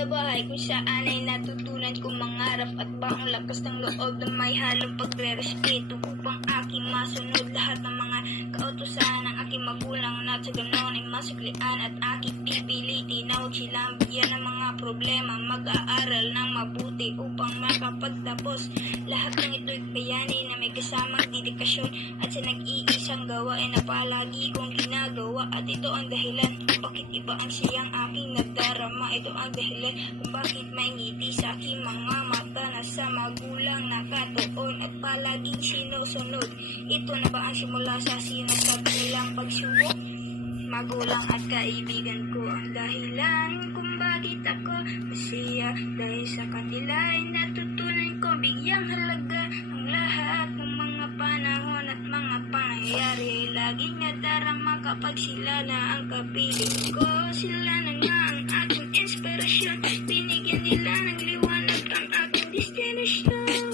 sa bahay kung saan ay natutunan kong mangarap at baong lakas ng loob na may halong pagre-respeto upang aking masunod lahat ng mga kautusan ng aking magulang na sa ganon ay masuklian at aking pipilitin na huwag silang bigyan ng mga problema, mag-aaral ng mabuti upang makapagtapos. Lahat ng ito'y kayanin na may kasamang dedikasyon at sa nag-iisang gawain na palagi kong ginagawa at ito ang dahilan kung bakit iba ang siyang aking nadarama. Ito ang dahilan kung bakit may ngiti sa aking mga mata na sa magulang nakatuon at palaging sinusunod. Ito na ba ang simula sa sinasabi nilang pagsubok? Magulang at kaibigan ko ang dahilan kung bakit ako masaya, dahil sa kanila ay natutunan ko bigyang halaga ang lahat ng mga panahon at mga pangyayari. Laging nadarama kapag sila na ang kapiling ko. Sila na nga ang aking inspirasyon, binigyan nila ng liwanag ang aking destinasyon.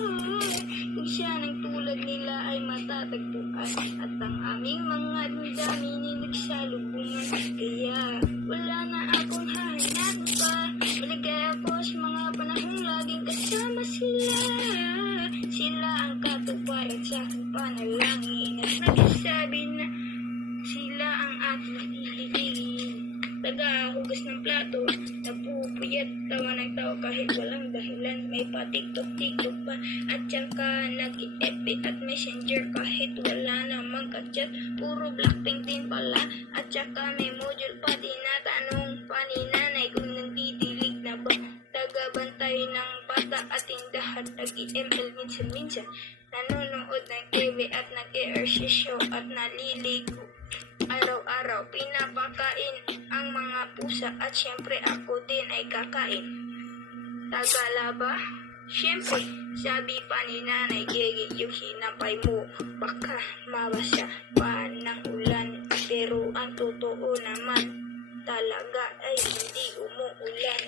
Kung siya ng tulad nila ay matatagpuan at ang aming mga damdamin ay nagsalubungan. Kaya wala na akong hahanap pa, maligay ako sa mga panahong laging kasama sila. Sila ang katuparan sa aking panalangin at nagsasabi na sila ang aking iibigin. Tagahugas ng plato, napupuyat tawa ng tao kahit walang dahilan. May patiktok-tiktok pa at saka nag-FB at messenger kahit wala namang kachat. Puro Blackpink din pala at saka may module pa. Tinatanong pa ni nanay kung nandidilig na ba. Tagabantay ng bata at tindahan, nag-ML minsan-minsan. Nanonood ng TV at nag-ehersisyo at naliligo. Araw-araw pinapakain ang mga pusa at syempre ako din ay kakain. Tagala ba? Syempre, sabi pa ni nanay, Gigi, yung sinampay mo baka mabasa pa ng ulan. Pero ang totoo naman talaga ay hindi umuulan.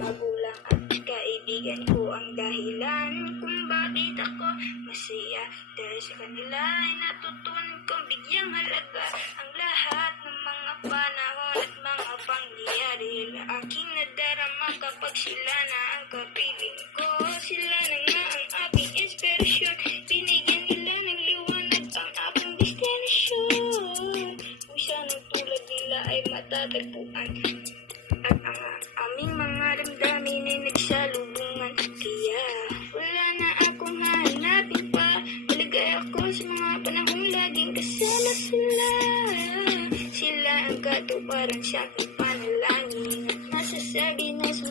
Magulang at kaibigan ko ang dahilan kung bakit ako masaya, dahil sa kanila ay natutunan kong bigyang halaga ang lahat ng mga panahon at mga pangyayari. Aking nadarama kapag sila na ang kapiling ko. Sila na nga ang aking inspirasyon, binigyan nila ng liwanag ang aking destinasyon. Kung siya ng tulad nila ay matatagpuan at ang aming mga damdamin ay nagsalubungan. Kaya wala na akong hahanapin pa, maligay ako sa mga panahong laging kasama sila. Sila ang katuparan sa aking panalangin at nasasabi na sa